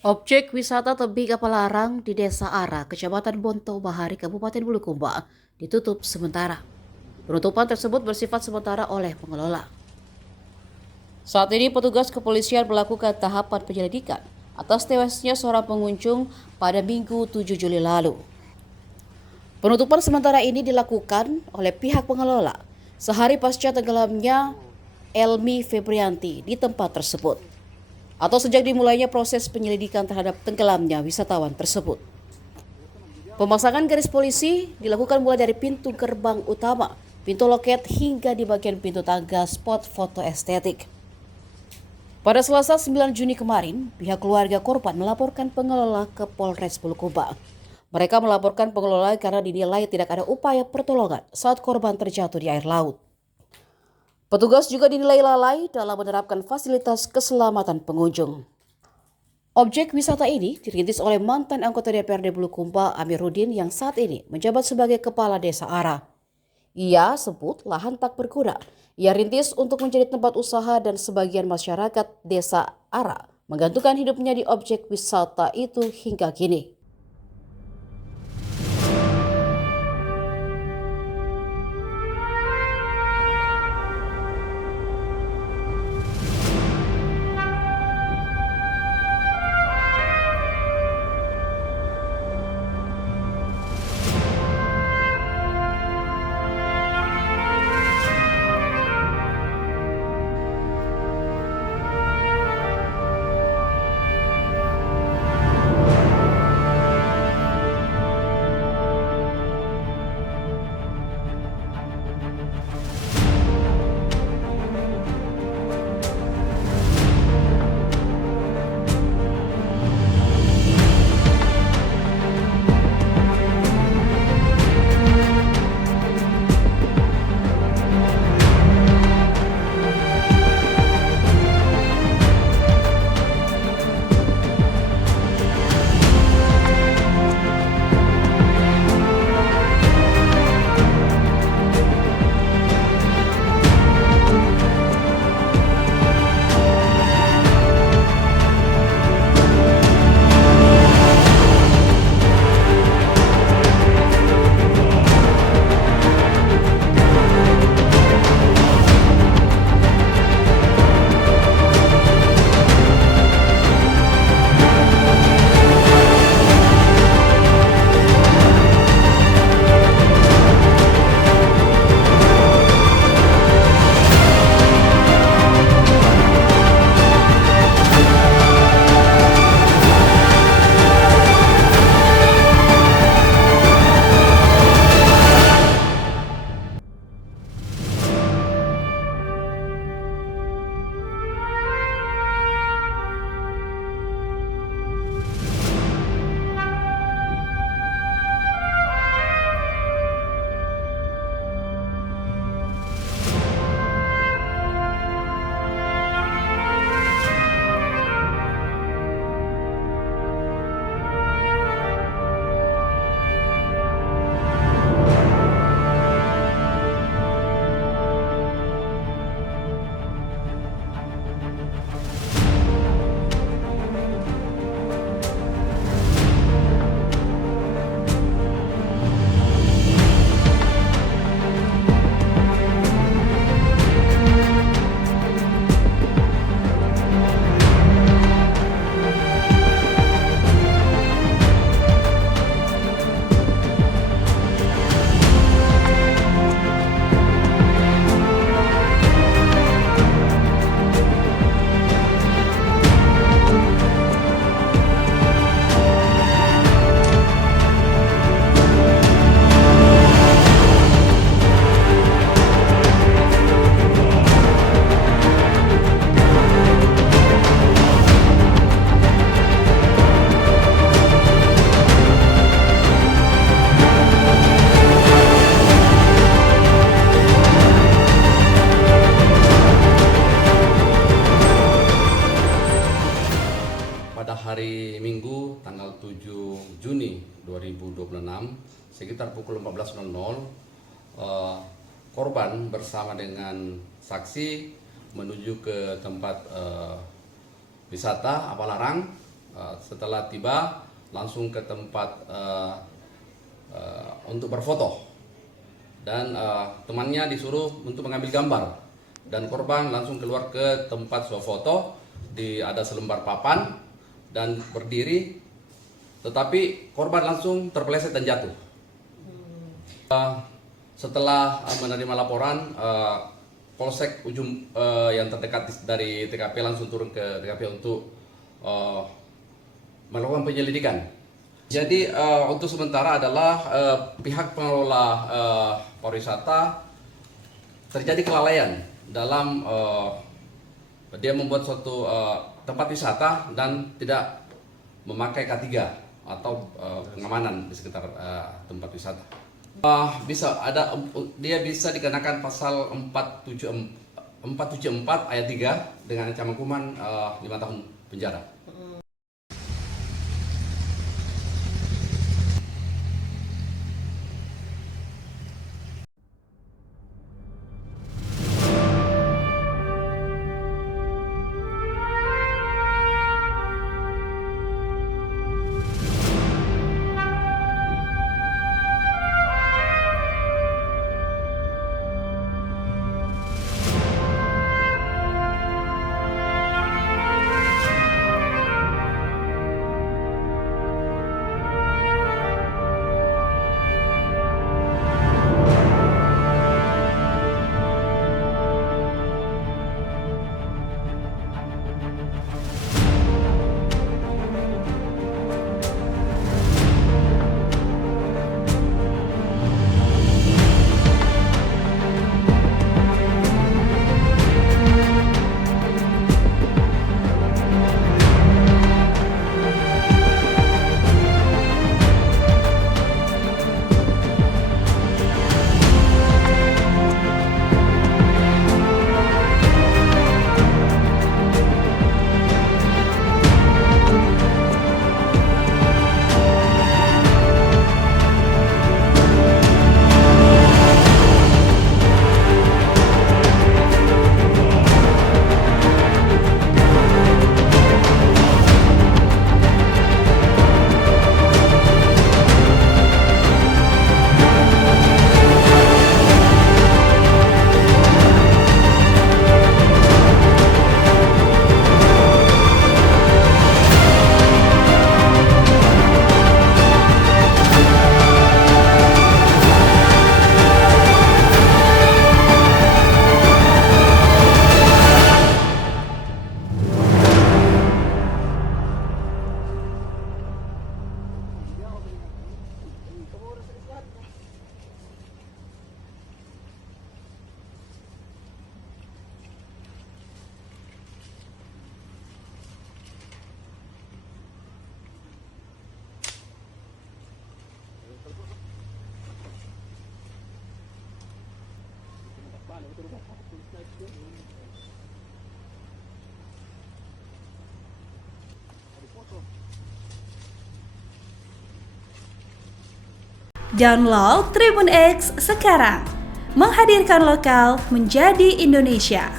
Objek wisata tebing kapal larang di Desa Ara, Kecamatan Bonto Bahari, Kabupaten Bulukumba, ditutup sementara. Penutupan tersebut bersifat sementara oleh pengelola. Saat ini petugas kepolisian melakukan tahapan penyelidikan atas tewasnya seorang pengunjung pada Minggu 7 Juli lalu. Penutupan sementara ini dilakukan oleh pihak pengelola sehari pasca tenggelamnya Elmi Febrianti di tempat tersebut, atau sejak dimulainya proses penyelidikan terhadap tenggelamnya wisatawan tersebut. Pemasangan garis polisi dilakukan mulai dari pintu gerbang utama, pintu loket hingga di bagian pintu tangga spot foto estetik. Pada Selasa 9 Juni kemarin, pihak keluarga korban melaporkan pengelola ke Polres Bulukumba. Mereka melaporkan pengelola karena dinilai tidak ada upaya pertolongan saat korban terjatuh di air laut. Petugas juga dinilai lalai dalam menerapkan fasilitas keselamatan pengunjung. Objek wisata ini dirintis oleh mantan anggota DPRD Bulukumba Amiruddin yang saat ini menjabat sebagai Kepala Desa Ara. Ia sebut lahan tak berguna. Ia rintis untuk menjadi tempat usaha dan sebagian masyarakat Desa Ara menggantungkan hidupnya di objek wisata itu hingga kini. Pada hari Minggu tanggal 7 Juni 2026 sekitar pukul 14.00 korban bersama dengan saksi menuju ke tempat wisata Apalarang Setelah tiba langsung ke tempat untuk berfoto, dan temannya disuruh untuk mengambil gambar, dan korban langsung keluar ke tempat swafoto. Ada selembar papan dan berdiri, tetapi korban langsung terpeleset dan jatuh. Setelah menerima laporan, Polsek Ujung yang terdekat dari TKP langsung turun ke TKP untuk melakukan penyelidikan. Jadi untuk sementara adalah pihak pengelola pariwisata terjadi kelalaian dalam dia membuat suatu tempat wisata dan tidak memakai K3 atau pengamanan di sekitar tempat wisata. Dia bisa dikenakan pasal 474 ayat 3 dengan ancaman hukuman 5 tahun penjara. Download Tribun X sekarang, menghadirkan lokal menjadi Indonesia.